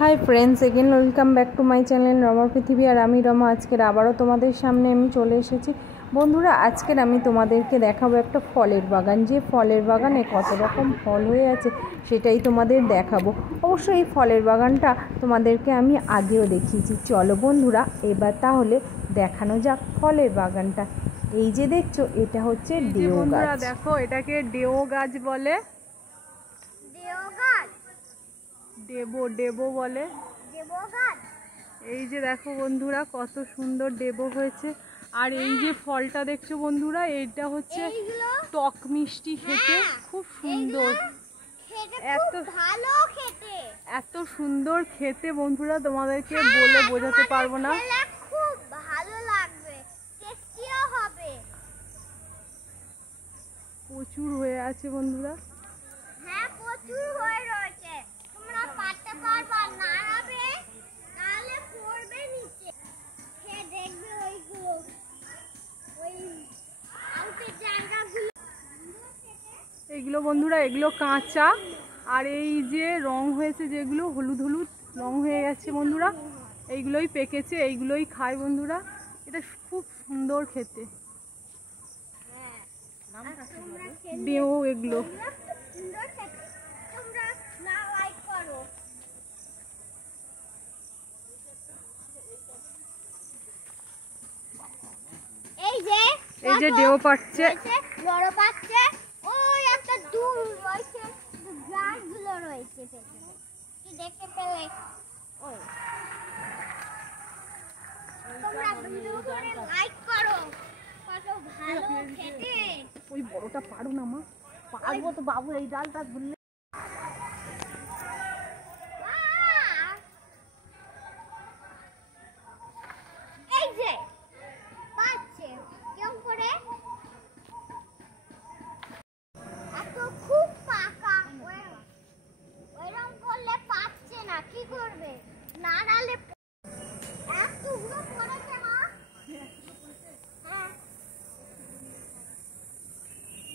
High friends, again welcome back to my channel রমার পৃথিবী। আর আমি রমা আজকের আবারও তোমাদের সামনে আমি চলে এসেছি। বন্ধুরা, আজকের আমি তোমাদেরকে দেখাবো একটা ফলের বাগান। যে ফলের বাগানে কত রকম ফল হয়ে আছে সেটাই তোমাদের দেখাবো। অবশ্যই এই ফলের বাগানটা তোমাদেরকে আমি আগেও দেখিয়েছি। চলো বন্ধুরা, এবার তাহলে দেখানো যাক ফলের বাগানটা। এই যে দেখছো, এটা হচ্ছে ডেও গাছ। দেখো, এটাকে ডেও গাছ বলে। ডেবো বলে। এই যে দেখো বন্ধুরা, কত সুন্দর ডেবো হয়েছে। আর এই যে ফলটা দেখছো বন্ধুরা, এইটা হচ্ছে টক মিষ্টি খেতে, খুব সুন্দর, এত সুন্দর খেতে বন্ধুরা, তোমাদেরকে বলে বোঝাতে পারবো না। খুব ভালো লাগবে, টেস্টিও হবে। প্রচুর হয়ে আছে বন্ধুরা। হ্যাঁ, প্রচুর হয়ে রয়েছে। তোমরা পারতে পারবা না, হবে তাহলে পড়বে নিচে। খেয়ে দেখবে ওইগুলো, ওই আউটের জায়গাগুলো। এইগুলো বন্ধুরা, এগুলো কাঁচা। আর এই যে রং হয়েছে, যেগুলো হলুদ হলুদ রং হয়ে গেছে বন্ধুরা, এইগুলোই পেকেছে, এইগুলোই খায় বন্ধুরা। এটা খুব সুন্দর খেতে। ডেও এগুলো। এই যে ডেও পাচ্ছে, বড় পাচ্ছে। ওই একটা দূর রয়েছে, গাছগুলো রয়েছে পেছনে, কি দেখতে পেলে? ওই তোমরা ভিডিও করে লাইক করো, কত ভালো খেতে। ওই বড়টা পারো না মা? পারবো তো বাবু, এই ডালটা ধরলে। এই যে পাচ্ছে কেমন করে, এত খুব পাকা, ওইরকম করলে পাচ্ছে না, কি করবে? নাড়ালে এতগুলো পড়েছে মা। হ্যাঁ,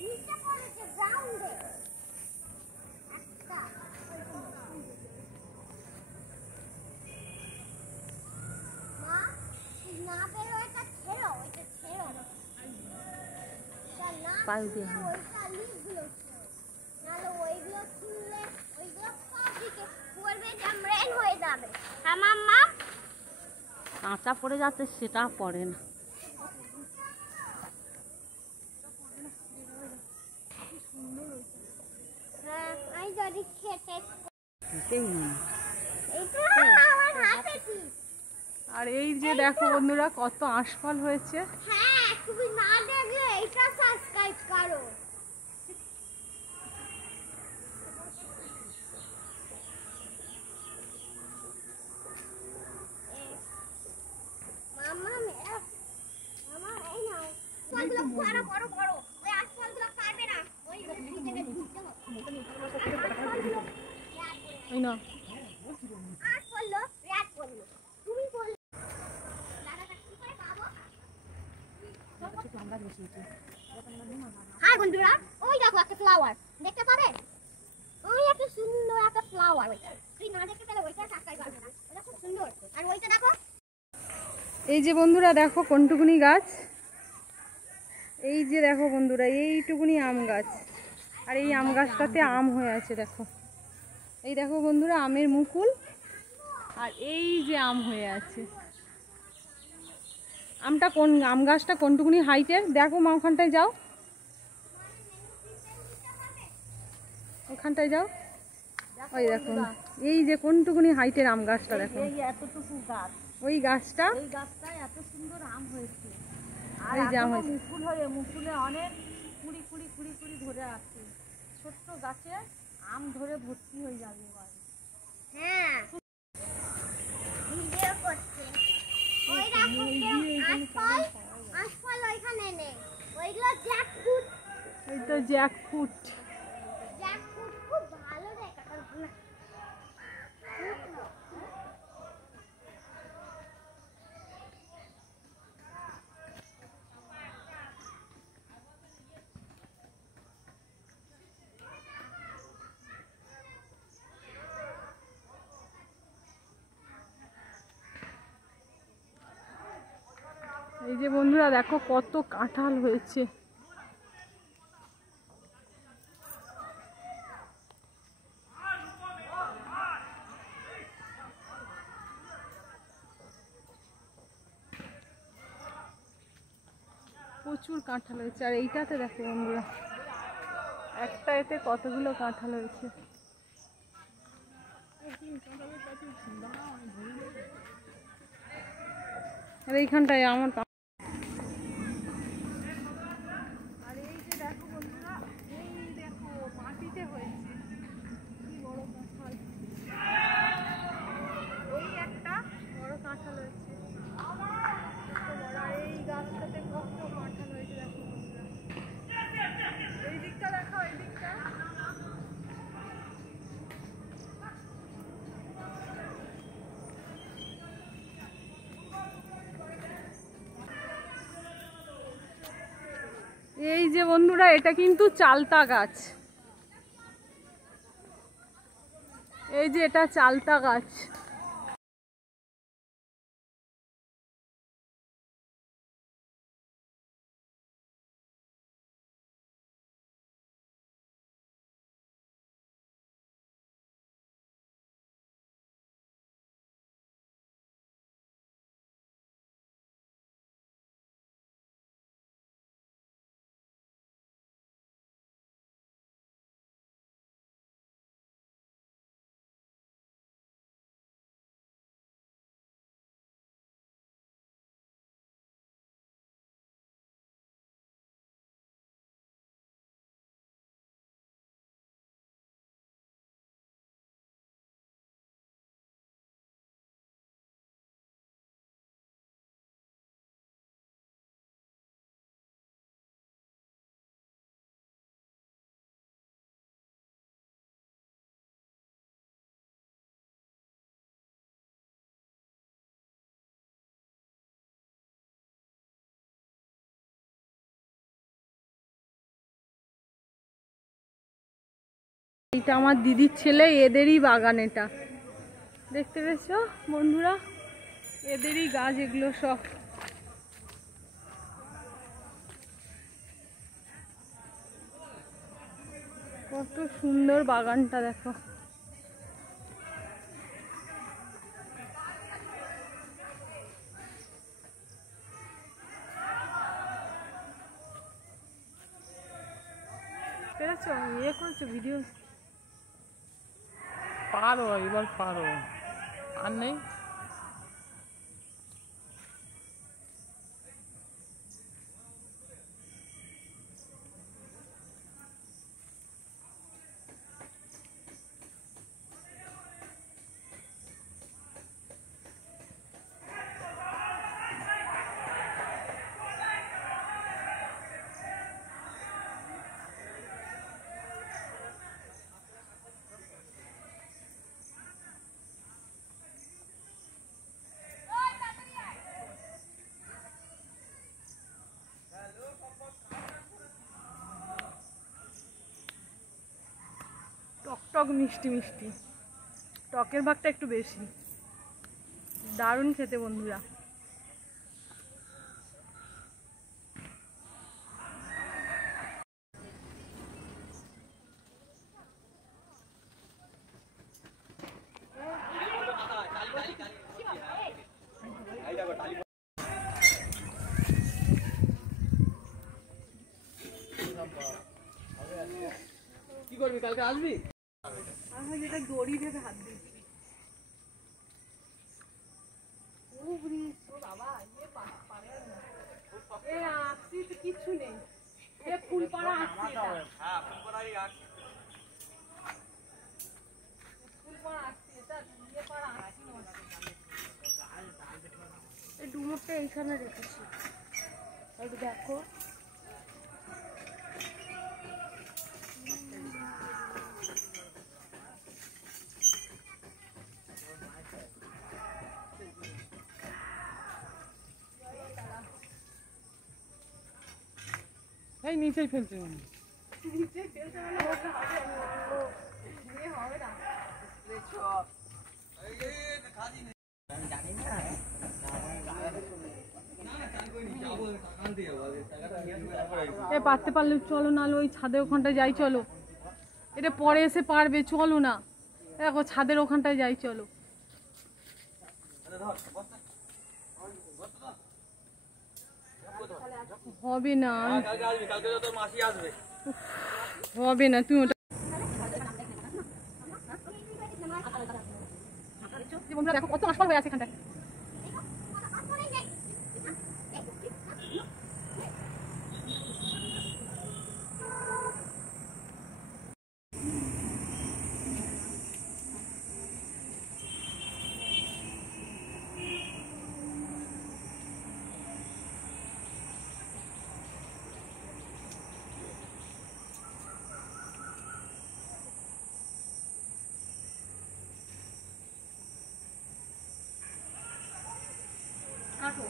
নিচে পড়েছে গ্রাউন্ডে একটা। মা, না পেরো, এটা ছেড়ো, এটা ছেড়ো। পায়ে দিয়ে ওইটা লিগুলো ছেড়ো, নাহলে ওইগুলো ছুঁড়লে ওইগুলো সব দিকে পড়বে, জামরেন হয়ে যাবে। হ্যাঁ মাম্মা, কাঁচা পড়ে যাচ্ছে, সেটা পড়ে না। হ্যাঁ, আমি যদি খেতে আর এই যে দেখো বন্ধুরা, কত আঁশফল হয়েছে। হ্যাঁ, তুমি না দেখলে এটা সাবস্ক্রাইব করো। মাম্মা, মাম্মা এই নাও, ফলগুলো বড় বড় বড়, ওই আঁশফলগুলো পারবে না, ওই ভিতরে ঢুকতে হবে। ওই না, আঁশ পড়লো, রেড পড়লো, তুমি পড়লে দাদাটা কি করে পাবো? হাই বন্ধুরা, ওই দেখো একটা ফ্লাওয়ার, দেখতে পাবে? ওই একটা সুন্দর একটা ফ্লাওয়ার, ওইটা তুই না দেখতে পেলে ওইটা সাবস্ক্রাইব করবে না, ওটা খুব সুন্দর। আর ওইটা দেখো, এই যে বন্ধুরা দেখো কোনটুকুনি গাছ। এই যে দেখো বন্ধুরা, এইটুকুনি আম গাছ। আর এই আম গাছটাতে আম হয়ে আছে দেখো। এই দেখো বন্ধুরা, আমের মুকুল। আর এই যে আম হয়ে আছে। আমটা কোন আম গাছটা কোনটুকুনি হাইটের দেখো মা, ওখানটায় যাও, ওখানটায় যাও। ওই দেখো, এই যে কোনটুকুনি হাইটের আম গাছটা দেখো। এতটুকু গাছ, ওই গাছটা, ওই গাছটায় এত সুন্দর আম হয়েছে। আর এই যে আম হয়েছে, মুকুল হয়ে, মুকুলে অনেক কুড়ি কুড়ি কুড়ি কুড়ি ধরে আছে। ছোট্ট গাছে আম ধরে ভর্তি হয়ে যাবে এবার। হ্যাঁ ভিডিও করছে। ওই দেখো আঁশফল, আঁশফল ওইখানে নেই, ওইগুলো জ্যাকফ্রুট। এই তো জ্যাকফ্রুট। জ্যাকফ্রুট খুব ভালো দেখা। এই যে বন্ধুরা দেখো কত কাঁঠাল হয়েছে। প্রচুর কাঁঠাল হয়েছে। আর এইটাতে দেখো বন্ধুরা, একটা এতে কতগুলো কাঁঠাল হয়েছে। আর এইখানটায় আমার আর এই যে দেখো বন্ধুরা, এই দেখো মাটিতে হয়েছে কি বড় কাঁঠাল। এই একটা বড় কাঁঠাল হয়েছে, এই গাছটাতে কত কাঁঠাল হয়েছে দেখো বন্ধুরা। এই দিকটা দেখো, এই দিকটা এই যে বন্ধুরা, এটা কিন্তু চালতা গাছ। এই যে এটা চালতা গাছ। এটা আমার দিদির ছেলে, এদেরই বাগান। এটা দেখতে পেয়েছো বন্ধুরা, এদেরই গাছ এগুলো সব। কত সুন্দর বাগানটা দেখো। পেরেছো? করেছো ভিডিও? পারো, এবার পারো। আর নেই টক মিষ্টি মিষ্টি, টকের ভাগটা একটু বেশি। দারুণ খেতে বন্ধুরা। কি করবি, কালকে আসবি? যেটা দড়ি ভেবে হাত দিচ্ছি। কিচ্ছু নেই, ফুলপাড়া আসছে। এই ডুমুরটা এইখানে রেখেছি, একটু দেখো। এই নিচেই ফেলছে। এ পারতে পারলে চলো, নাহলে ওই ছাদে ওখানটায় যাই চলো। এটা পরে এসে পারবে, চলো না। দেখো ছাদের ওখানটায় যাই চলো। হবে না, হবে না, তুমি ওটা বন্ধুরা দেখো কত আশফল হয়ে আছে এখানটায়। কাটো।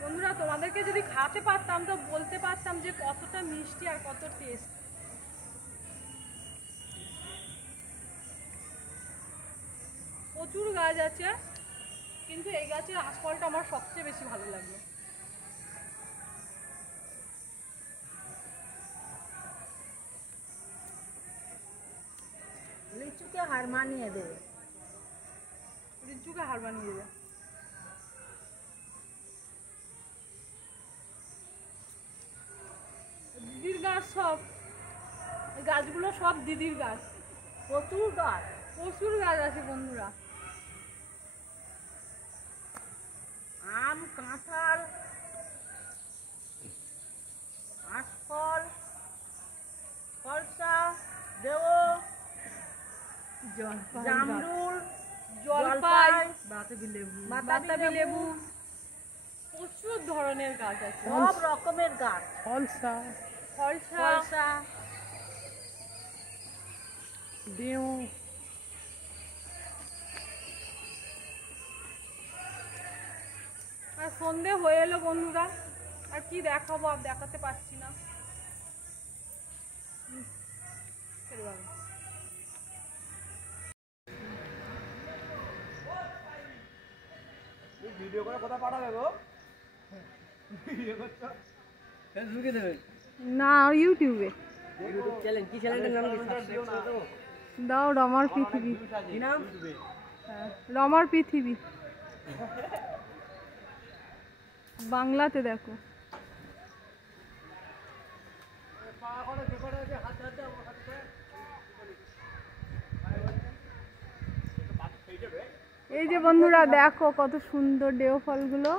বন্ধুরা তোমাদেরকে যদি খাতে পারতাম তো বলতে পারতাম যে কতটা মিষ্টি আর কত টেস্ট। প্রচুর গাছ আছে, কিন্তু এই গাছের আশফলটা আমার সবচেয়ে বেশি ভালো লাগে। লিচুকে হার মানিয়ে দেবে, লিচুকে হার বানিয়ে দেবে। দিদির গাছ সব, এই গাছগুলো সব দিদির গাছ। প্রচুর গাছ, প্রচুর গাছ আছে বন্ধুরা। আম, কাঁঠাল, আশফল, ফলসা, দেও, জামরুল, জলপাই, বাতাবি লেবু, বাতাবি লেবু, প্রচুর ধরনের গাছ আছে। সব রকমের গাছ, ফলসা, ফলসা, ডিউ। আর সন্ধে হয়ে এলো বন্ধুরা, আর কি দেখাবো, আর দেখাতে পারছি না। ভিডিও করে কোথা পাঠাবে গো? ভিডিও করছো? ফেসবুকে দেবে? না, ইউটিউবে। ইউটিউব চ্যানেল, কি চ্যানেলের নাম কি? সাবস্ক্রাইব করে দাও। দাও, রমার পৃথিবী। কি নাম? রমার পৃথিবী। বাংলাতে দেখো। এই যে বন্ধুরা দেখো কত সুন্দর ডেও ফলগুলো।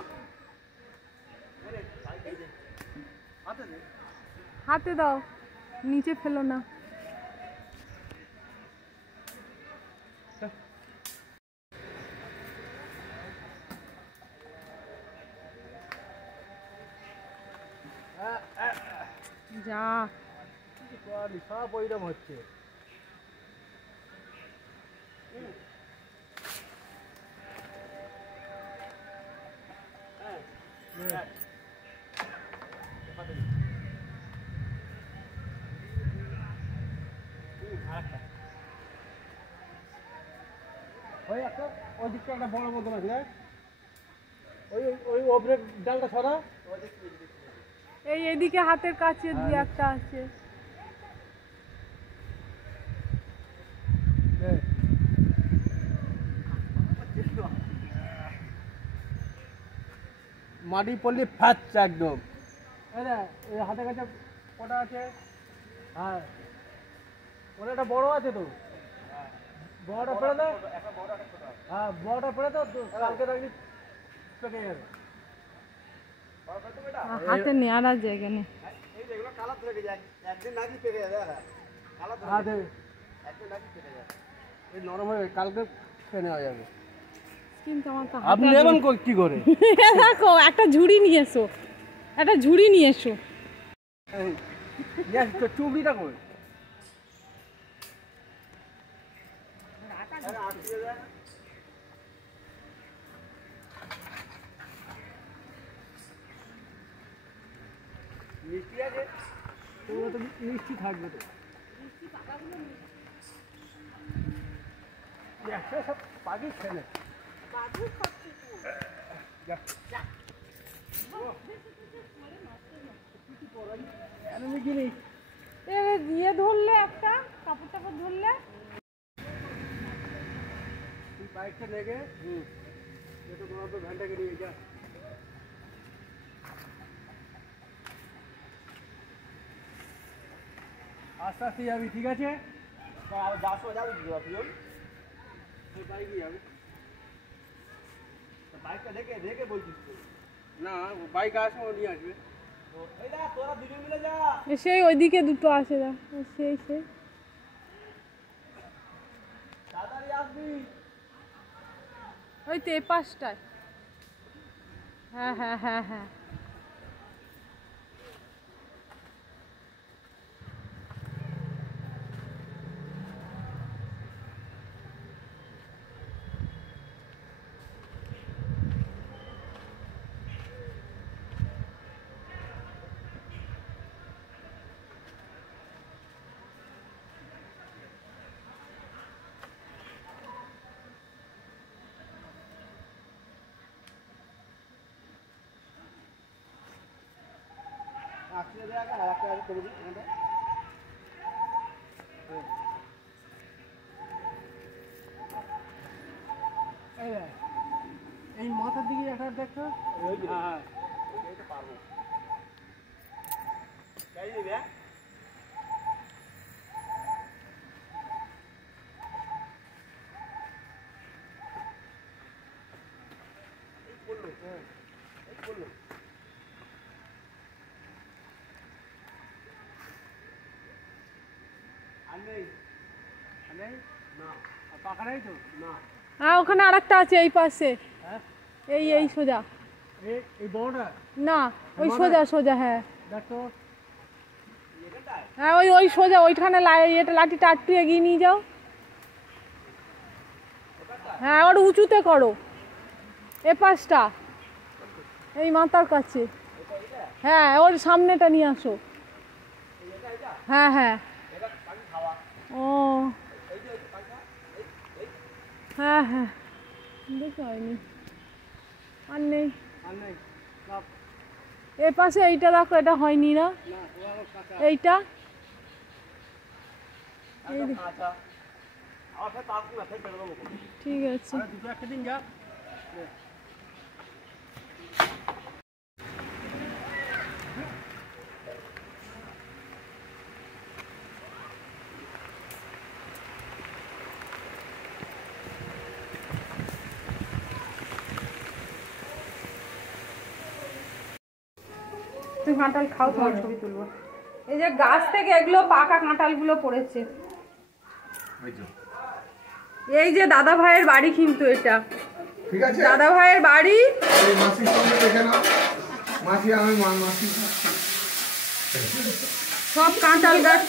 হাতে দাও, নিচে ফেলো না। যা সব ওইরকম হচ্ছে। ওই একটা ওই দিকটা একটা বড় মতন আছে না, ওই ওই ওপরে ডালটা সরা। এই এদিকে হাতের কাছে দু একটা আছে। মাটি পড়লে ফাটছে একদম। এই হাতের কাছে কটা আছে? হ্যাঁ, ওটা একটা বড় আছে তো, বড়টা ফেলে দাও। হ্যাঁ, বড়টা ফেলে দাও, কালকে রাখলি পেকে যাবে। হাতে নেওয়ার জায়গা নেই। হ্যাঁ দেবে, এই নরম হয়ে কালকে খেয়ে নেওয়া যাবে। কিন্তু আমার তো আপনি নেবেন কি করে? দেখো একটা ঝুড়ি নিয়ে এসো, একটা ঝুড়ি নিয়ে এসো। চুবড়িটা করে মিষ্টি আছে, ওগুলো তো মিষ্টি থাকবে তো। একশো সব পাখি খেলে দিয়ে ধরলে একটা কাপড় টাপড় ধরলে তুই বাইকটা লেগে এটা তোমার তো ভ্যানটাকে নিয়ে যা। আস্তে আস্তে যাবি, ঠিক আছে? বাইকে যাবে, বাইকটা দেখে দেখে বলছিস না, বাইক আসবে ও নিয়ে আসবে। তোরা দুজন মিলে যা। সেই ওইদিকে দুটো আছে, সেই সেই তাড়াতাড়ি আসবি। ওই তো এই পাশটায়। হ্যাঁ হ্যাঁ হ্যাঁ হ্যাঁ এই মাথার দিকে একটা দেখো। হ্যাঁ পারবো চাই দিবি। পাকা নেই তো না। হ্যাঁ ওখানে আরেকটা আছে এই পাশে। হ্যাঁ, এই এই সোজা এই বড়টা না, ওই সোজা সোজা। হ্যাঁ দেখো, হ্যাঁ ওই ওই সোজা ওইখানে এটা লাঠিটা আটটু এগিয়ে নিয়ে যাও। হ্যাঁ ওর উঁচুতে করো, এ পাশটা এই মাথার কাছে। হ্যাঁ ওর সামনেটা নিয়ে আসো। হ্যাঁ হ্যাঁ ও হ্যাঁ হ্যাঁ দেখে হয়নি, আর নেই। এ পাশে এইটা দেখো, এটা হয়নি না এইটা। ঠিক আছে, দুটো একটা দিন যা। তুমি কাঁঠাল খাও, তোমার ছবি তুলবো। এই যে গাছ থেকে এগুলো পাকা কাঁঠালগুলো পড়েছে। এই যে দাদা ভাইয়ের বাড়ি, কিন্তু এটা ঠিক আছে, দাদা ভাইয়ের বাড়ি। এই মাসির সঙ্গে দেখে নাও, মাসি আমি মাসি সব কাঁঠাল গাছ,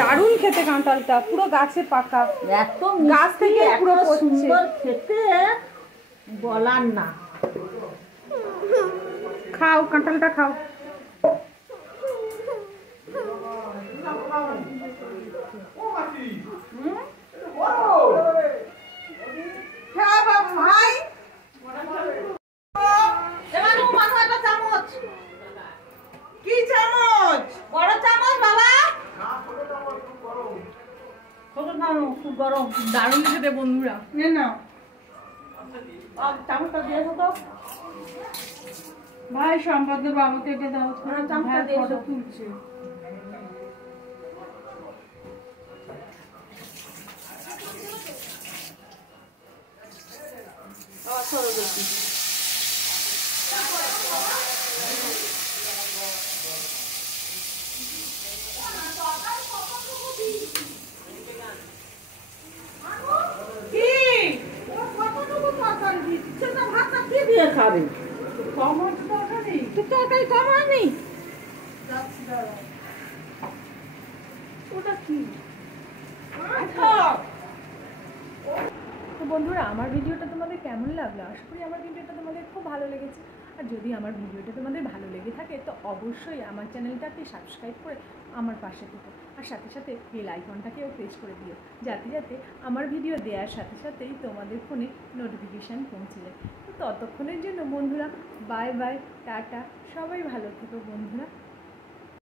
দারুণ খেতে কাঁঠালটা, পুরো গাছে পাকা, এত গাছ থেকে পুরো পড়ছে। সুন্দর খেতে বলার না। খাও কাঁঠালটা খাও। ভাই এবার মানুষ একটা চামচ, কি চামচ? বড় চামচ বাবা, ছোট চামচ খুব গরম। দারুণ খেতে বন্ধুরা। না চামচটা দিয়েছো তো ভাই সম্পদের বাবুকে এটা দাও, চামচটা দিয়েছো। তুলছে। খাবে তরকারি কম হয়নি? তো বন্ধুরা, আমার ভিডিওটা তোমাদের কেমন লাগলো? আশা করি আমার ভিডিওটা তোমাদের খুব ভালো লেগেছে। আর যদি আমার ভিডিওটা তোমাদের ভালো লেগে থাকে তো অবশ্যই আমার চ্যানেলটাকে সাবস্ক্রাইব করে আমার পাশে থেকো, আর সাথে সাথে বেল আইকনটাকেও প্রেস করে দিও, যাতে যাতে আমার ভিডিও দেওয়ার সাথে সাথেই তোমাদের ফোনে নোটিফিকেশান পৌঁছে যায়। তো ততক্ষণের জন্য বন্ধুরা বাই বাই, টাটা, সবাই ভালো থেকো বন্ধুরা।